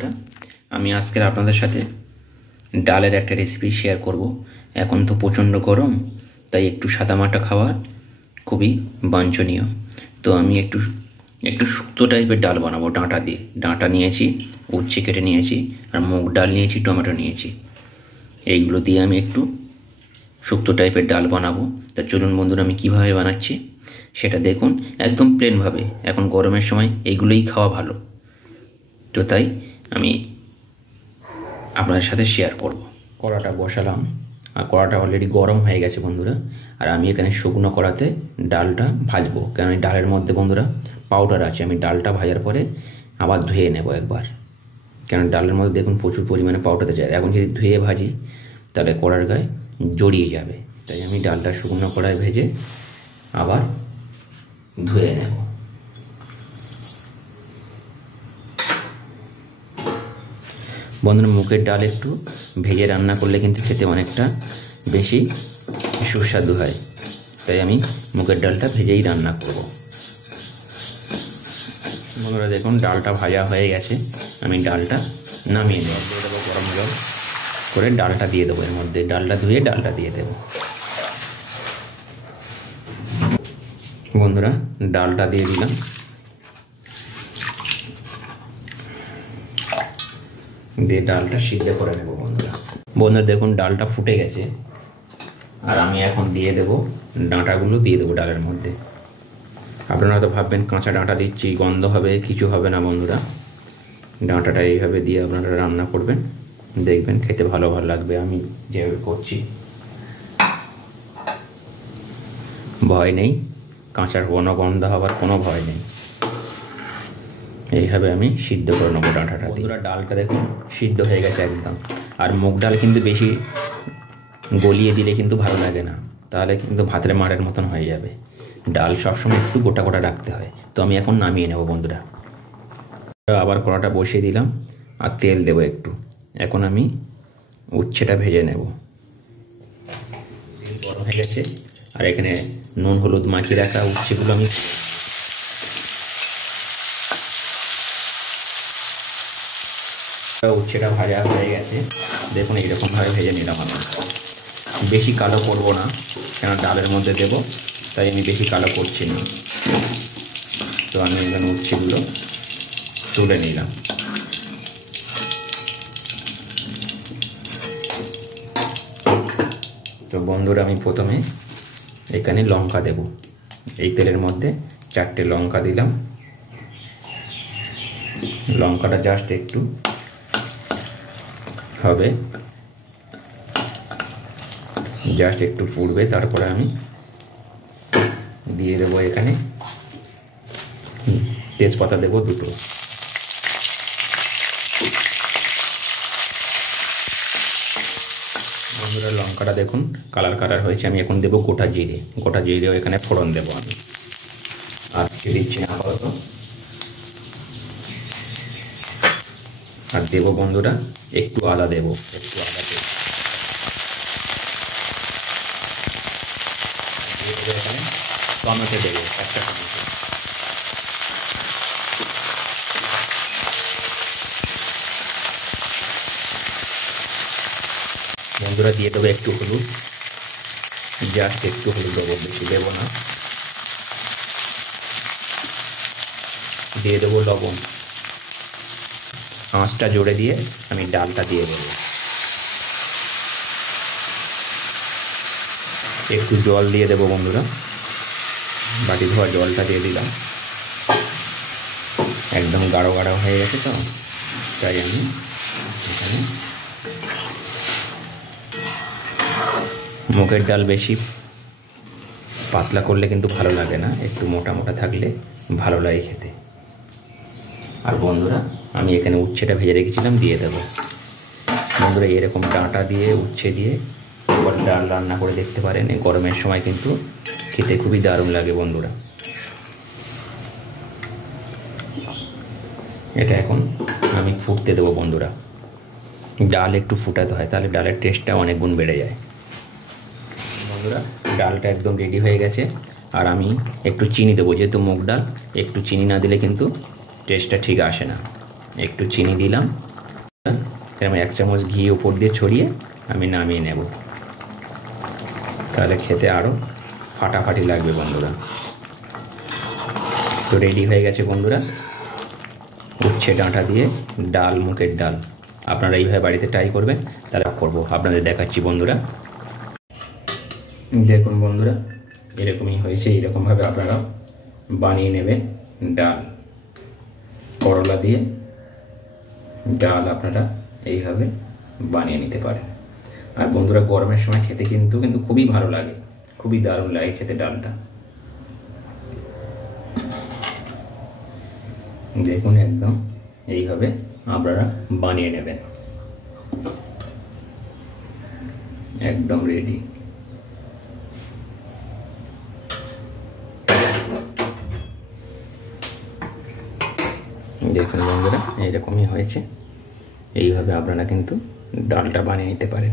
বন্ধুরা, আমি আজকের আপনাদের সাথে ডালের একটা রেসিপি শেয়ার করব। এখন তো প্রচণ্ড গরম, তাই একটু সাদামাটা খাওয়া খুবই বাঞ্ছনীয়। তো আমি একটু শুক্তো টাইপের ডাল বানাবো। ডাঁটা দিয়ে ডাঁটা নিয়েছি, উচ্ছে কেটে নিয়েছি, আর মুগ ডাল নিয়েছি, টমেটো নিয়েছি। এইগুলো দিয়ে আমি একটু শুক্তো টাইপের ডাল বানাবো। তা চলুন বন্ধুরা, আমি কীভাবে বানাচ্ছি সেটা দেখুন। একদম প্লেনভাবে, এখন গরমের সময় এইগুলোই খাওয়া ভালো, তো তাই আমি আপনাদের সাথে শেয়ার করব। কড়াটা বসালাম, আর কড়াটা অলরেডি গরম হয়ে গেছে বন্ধুরা। আর আমি এখানে শুকনো কড়াতে ডালটা ভাজবো, কারণ এই ডালের মধ্যে বন্ধুরা পাউডার আছে। আমি ডালটা ভাজার পরে আবার ধুয়ে নেব একবার, কারণ ডালের মধ্যে দেখুন প্রচুর পরিমাণে পাউডার যায়। এখন যদি ধুয়ে ভাজি তাহলে কড়ার গায়ে জড়িয়ে যাবে, তাই আমি ডালটা শুকনো কড়ায় ভেজে আবার ধুয়ে নেব। বন্ধুরা, মুগের ডাল একটু ভেজে রান্না করলে কিন্তু খেতে অনেকটা বেশি সুস্বাদু হয়, তাই আমি মুগের ডালটা ভেজেই রান্না করব। বন্ধুরা দেখুন, ডালটা ভাজা হয়ে গেছে। আমি ডালটা নামিয়ে দিয়ে দেবো, গরম জল করে ডালটা দিয়ে দেবো এর মধ্যে। ডালটা ধুয়ে ডালটা দিয়ে দেবো। বন্ধুরা, ডালটা দিয়ে দিলাম, দিয়ে ডালটা সিদ্ধ করে নেব। বন্ধুরা দেখুন, ডালটা ফুটে গেছে, আর আমি এখন দিয়ে দেব ডাঁটাগুলো দিয়ে দেবো ডালের মধ্যে। আপনারা হয়তো ভাববেন কাঁচা ডাঁটা দিচ্ছি, গন্ধ হবে, কিছু হবে না। বন্ধুরা, ডাঁটাটা এইভাবে দিয়ে আপনারা রান্না করবেন, দেখবেন খেতে ভালো লাগবে। আমি যেভাবে করছি, ভয় নেই, কাঁচার কোনো গন্ধ হওয়ার কোনো ভয় নেই। এইভাবে আমি সিদ্ধ করে নেবো ডাঁটাটা। বন্ধুরা, ডালটা দেখুন সিদ্ধ হয়ে গেছে একদম। আর মুগ ডাল কিন্তু বেশি গলিয়ে দিলে কিন্তু ভালো লাগে না, তাহলে কিন্তু ভাতের মাড়ের মতন হয়ে যাবে। ডাল সবসময় একটু গোটা গোটা রাখতে হয়। তো আমি এখন নামিয়ে নেব বন্ধুরা। আবার কড়াটা বসিয়ে দিলাম, আর তেল দেবো একটু। এখন আমি উচ্ছেটা ভেজে নেব। গরম হয়ে গেছে, আর এখানে নুন হলুদ মাখিয়ে রাখা উচ্ছেগুলো আমি উচ্ছেটা ভাজা হয়ে গেছে। দেখুন এইরকমভাবে ভেজে নিলাম। আমি বেশি কালো করব না, কেন ডালের মধ্যে দেব, তাই আমি বেশি কালো করছি না। তো আমি এখানে উচ্ছেগুলো তুলে নিলাম। তো বন্ধুরা, আমি প্রথমে এখানে লঙ্কা দেব। এই তেলের মধ্যে 4টে লঙ্কা দিলাম। লঙ্কাটা জাস্ট একটু হবে, জাস্ট একটু ফুটবে, তারপরে আমি দিয়ে দেবো এখানে তেজপাতা দেবো 2টো। বন্ধুরা, লঙ্কাটা দেখুন কালার হয়েছে। আমি এখন দেবো গোটা জিরেও এখানে ফোড়ন দেবো আমি। আর দিচ্ছি না আপাতত। আর দেবো বন্ধুরা একটু আদা দেবো, এখানে টমেটো দেবো, একটা টমেটো। বন্ধুরা, দিয়ে দেবো একটু হলুদ, জাস্ট একটু হলুদ দেবো, বেশি দেবো না। দিয়ে দেবো লবণ। আঁচটা জোরে দিয়ে আমি ডালটা দিয়ে দেবো। একটু জল দিয়ে দেবো বন্ধুরা, বাটি ধোয়া জলটা দিয়ে দিলাম। একদম গাঢ় হয়ে গেছে, তো তাই আমি এখানে মুগের ডাল বেশি পাতলা করলে কিন্তু ভালো লাগে না, একটু মোটা মোটা থাকলে ভালো লাগে খেতে। আর বন্ধুরা, আমি এখানে উচ্ছেটা ভেজে রেখেছিলাম, দিয়ে দেবো। বন্ধুরা, এরকম ডাঁটা দিয়ে উচ্ছে দিয়ে ডাল রান্না করে দেখতে পারেন। এই গরমের সময় কিন্তু খেতে খুবই দারুণ লাগে বন্ধুরা। এটা এখন আমি ফুটতে দেবো বন্ধুরা। ডাল একটু ফুটাতে হয়, তাহলে ডালের টেস্টটা অনেক গুণ বেড়ে যায়। বন্ধুরা, ডালটা একদম রেডি হয়ে গেছে। আর আমি একটু চিনি দেবো, যেহেতু মুগ ডাল একটু চিনি না দিলে কিন্তু টেস্টটা ঠিক আসে না। একটু চিনি দিলাম, এরকম 1 চামচ ঘি উপর দিয়ে ছড়িয়ে আমি নামিয়ে নেব, তাহলে খেতে আরও ফাটাফাটি লাগবে বন্ধুরা। তো রেডি হয়ে গেছে বন্ধুরা উচ্ছে ডাঁটা দিয়ে ডাল, মুগের ডাল। আপনারা এইভাবে বাড়িতে ট্রাই করবেন, তাহলে করবো আপনাদের দেখাচ্ছি বন্ধুরা। দেখুন বন্ধুরা এরকমই হয়েছে, এইরকমভাবে আপনারা বানিয়ে নেবেন ডাল, করলা দিয়ে ডাল আপনারা এইভাবে বানিয়ে নিতে পারেন। আর বন্ধুরা গরমের সময় খেতে কিন্তু খুবই ভালো লাগে, খুবই দারুণ লাগে খেতে ডালটা। দেখুন একদম এইভাবে আপনারা বানিয়ে নেবেন, একদম রেডি। দেখুন বন্ধুরা এইরকমই হয়েছে, এইভাবে আপনারা কিন্তু ডালটা বানিয়ে নিতে পারেন।